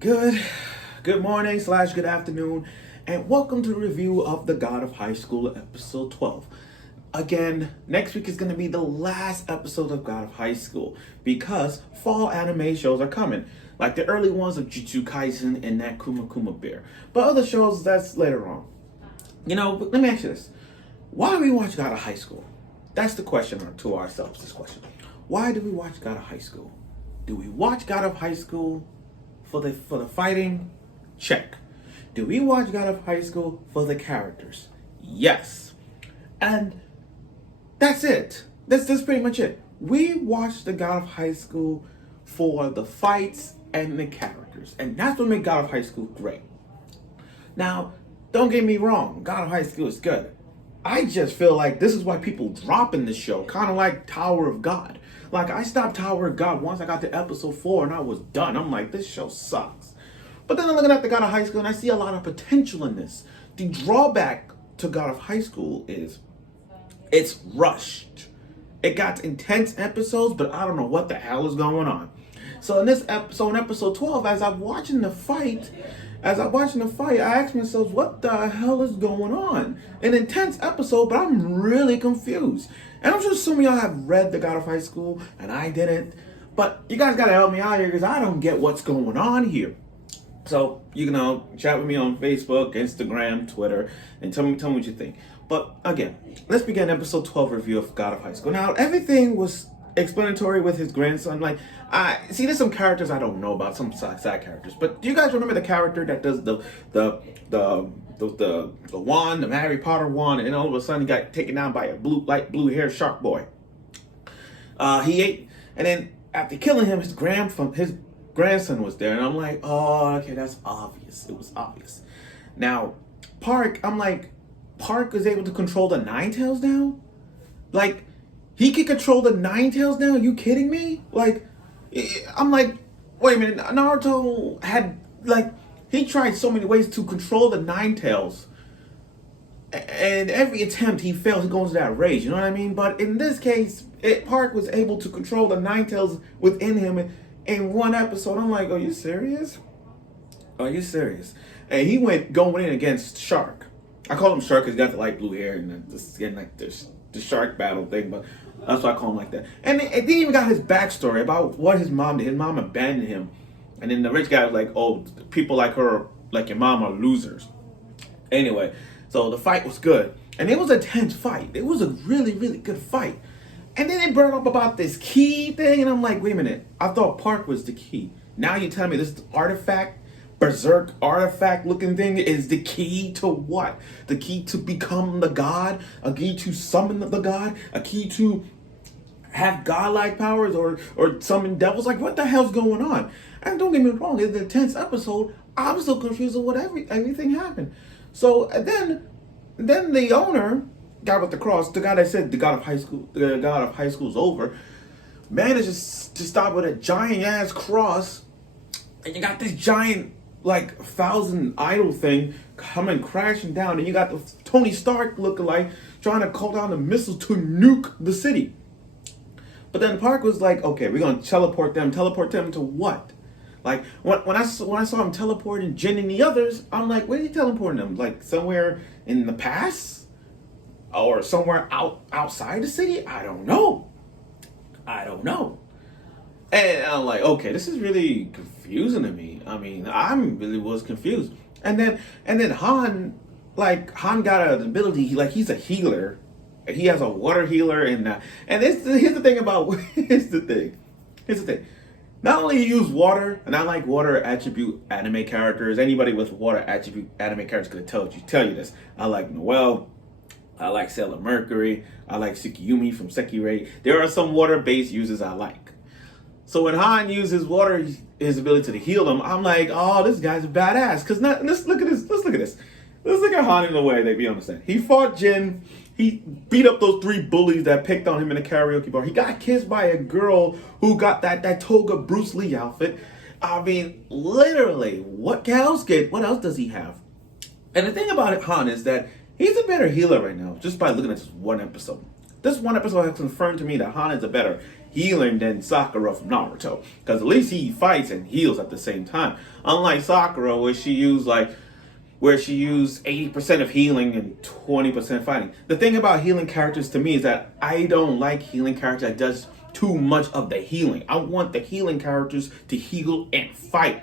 Good morning slash good afternoon, and welcome to the review of The God of High School, episode 12. Again, next week is going to be the last episode of God of High School because fall anime shows are coming, like the early ones of Jujutsu Kaisen and that Kuma Kuma Bear. But other shows, that's later on. But let me ask you this. Why do we watch God of High School? That's the question to ourselves, this question. Why do we watch God of High School? Do we watch God of High School for the fighting? Check. Do we watch God of High School for the characters? Yes. And that's it. That's pretty much it. We watch the God of High School for the fights and the characters. And that's what makes God of High School great. Now, don't get me wrong, God of High School is good. I just feel like this is why people drop in the show, kind of like Tower of God. Like, I stopped Tower of God once I got to episode 4 and I was done. I'm like, this show sucks. But then I'm looking at the God of High School and I see a lot of potential in this. The drawback to God of High School is it's rushed. It got intense episodes, but I don't know what the hell is going on. So in episode 12, as I'm watching the fight, I asked myself, what the hell is going on? An intense episode, but I'm really confused. And I'm just assuming y'all have read The God of High School, and I didn't. But you guys gotta help me out here, because I don't get what's going on here. So, you can chat with me on Facebook, Instagram, Twitter, and tell me what you think. But again, let's begin episode 12 review of God of High School. Now, everything was explanatory with his grandson. Like, I see there's some characters I don't know about, some side characters. But do you guys remember the character that does the wand, the Harry Potter wand, and all of a sudden he got taken down by a light blue haired shark boy? He ate, and then after killing him, his grandson was there, and I'm like, oh, okay, that's obvious. It was obvious. Now, Park was able to control the Ninetales now? Like, he can control the Ninetales now? Are you kidding me? Like, I'm like, wait a minute, Naruto had, he tried so many ways to control the Ninetales. And every attempt he fails, he goes into that rage, you know what I mean? But in this case, Park was able to control the Ninetales within him in one episode. I'm like, are you serious? Are you serious? And he went going in against Shark. I call him Shark because he got the light blue hair and the skin like this. The shark battle thing, but that's why I call him like that. And they even got his backstory about what his mom did. His mom abandoned him, and then the rich guy was like, "Oh, people like her, like your mom, are losers." Anyway, so the fight was good, and it was a tense fight. It was a really, really good fight. And then they brought up about this key thing, and I'm like, wait a minute. I thought Park was the key. Now you tell me this artifact, berserk artifact looking thing is the key to what? The key to become the god? A key to summon the god? A key to have godlike powers or summon devils? Like, what the hell's going on? And don't get me wrong, in the 10th episode, I'm still confused of what everything happened. So then the owner, guy with the cross, the guy that said the God of High School is over, manages to stop with a giant ass cross, and you got this giant Thousand Idol thing coming crashing down, and you got the Tony Stark lookalike trying to call down the missiles to nuke the city. But then Park was like, okay, we're gonna teleport them to what? Like, when I saw him teleporting Jin and the others, I'm like, where are you teleporting them? Like, somewhere in the past? Or somewhere outside the city? I don't know. And I'm like, okay, this is really confusing to me. I mean, I really was confused. And then Han got an ability. He's a healer. He has a water healer, here's the thing. Not only you use water, and I like water attribute anime characters. Anybody with water attribute anime characters could tell you this. I like Noelle. I like Sailor Mercury. I like Tsukiyumi from Sekirei. There are some water-based users I like. So when Han uses water, his ability to heal him, I'm like, oh, this guy's a badass. Because let's look at this. Let's look at Han in a way that we understand. He fought Jin. He beat up those 3 bullies that picked on him in a karaoke bar. He got kissed by a girl who got that Toga Bruce Lee outfit. I mean, literally, what else does he have? And the thing about Han is that he's a better healer right now, just by looking at this one episode. This one episode has confirmed to me that Han is a better healing than Sakura from Naruto, because at least he fights and heals at the same time. Unlike Sakura, where she used 80% of healing and 20% fighting. The thing about healing characters to me is that I don't like healing characters that does too much of the healing. I want the healing characters to heal and fight.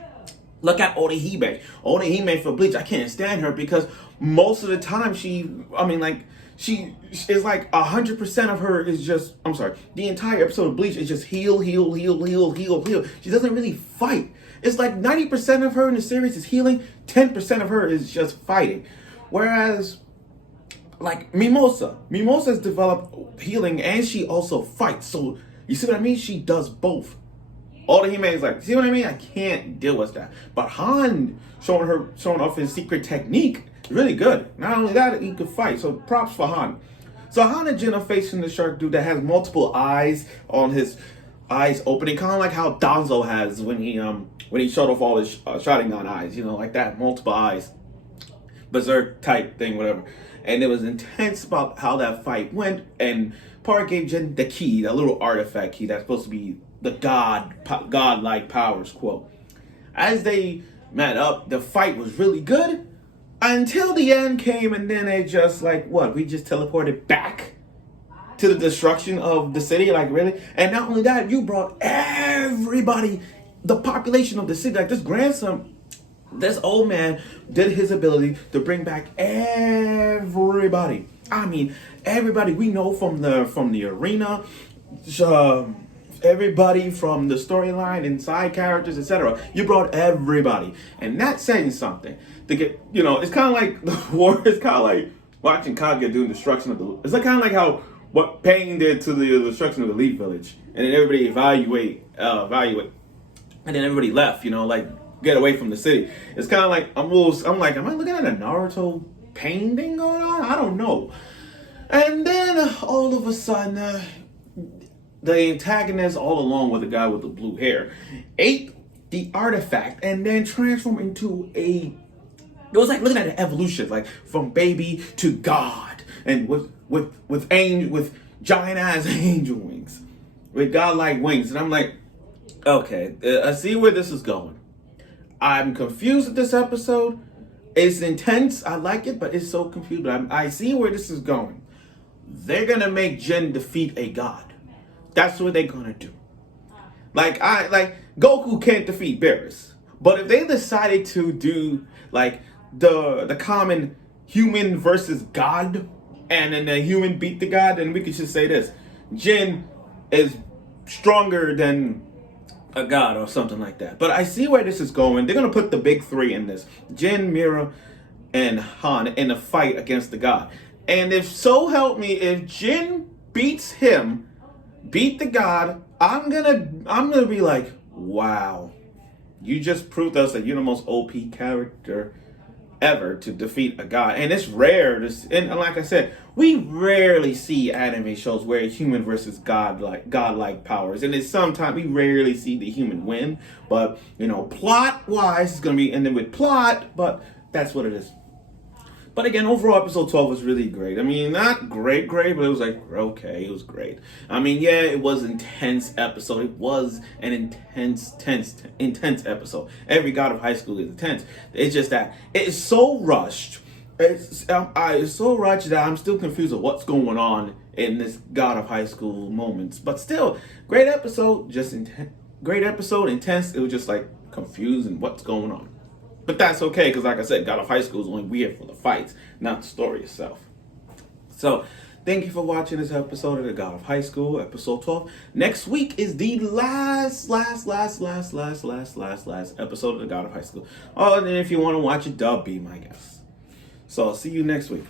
Look at Orihime. Orihime for Bleach, I can't stand her because most of the time she is like 100% of her is just, I'm sorry, the entire episode of Bleach is just heal. She doesn't really fight. It's like 90% of her in the series is healing, 10% of her is just fighting. Whereas, like Mimosa's developed healing and she also fights. So, you see what I mean? She does both. Orihime is like, see what I mean? I can't deal with that. But Han showing off his secret technique, really good. Not only that, he could fight. So props for Han. So Han and Jin are facing the shark dude that has multiple eyes on his eyes opening, kind of like how Danzo has when he showed off all his Sharingan eyes, like that, multiple eyes, berserk type thing, whatever. And it was intense about how that fight went. And Park gave Jin the key, that little artifact key that's supposed to be the godlike powers quote. As they met up, the fight was really good until the end came, and then they just we just teleported back to the destruction of the city, really? And not only that, you brought everybody, the population of the city, like this old man did his ability to bring back everybody. I mean, everybody we know from the arena, everybody from the storyline and side characters, etc. You brought everybody, and that's saying something. To get, it's kind of like the war. It's kind of like watching Kaguya do destruction of the. It's kind of like how what Pain did to the destruction of the Leaf Village, and then everybody evaluate, and then everybody left. Get away from the city. It's kind of like I'm like, am I looking at a Naruto Pain thing going on? I don't know. And then all of a sudden, the antagonist, all along with the guy with the blue hair, ate the artifact and then transformed into it was like looking at an evolution, like from baby to God, and with giant ass angel wings, with godlike wings. And I'm like, okay, I see where this is going. I'm confused with this episode. It's intense. I like it, but it's so confused. But I see where this is going. They're gonna make Jin defeat a god. That's what they're gonna do. Goku can't defeat Beerus, but if they decided to do the common human versus god, and then the human beat the god, then we could just say this: Jin is stronger than a god or something like that. But I see where this is going. They're gonna put the big three in this: Jin, Mira, and Han in a fight against the god. And if so help me, if Jin beat the god, I'm gonna be like, wow, you just proved us that you're the most OP character ever to defeat a god. And it's rare and like I said, we rarely see anime shows where a human versus godlike powers, and it's sometimes we rarely see the human win. But plot wise, it's gonna be ending with plot, but that's what it is. But again, overall, episode 12 was really great. I mean, not great, but it was okay, it was great. I mean, yeah, it was an intense episode. It was an intense episode. Every God of High School is intense. It's just that it's so rushed. It's so rushed that I'm still confused of what's going on in this God of High School moments. But still, great episode, intense. It was just confusing what's going on. But that's okay, because like I said, God of High School is only weird for the fights, not the story itself. So, thank you for watching this episode of the God of High School, episode 12. Next week is the last episode of the God of High School. Oh, and then if you want to watch it, dub, be my guest. So, I'll see you next week.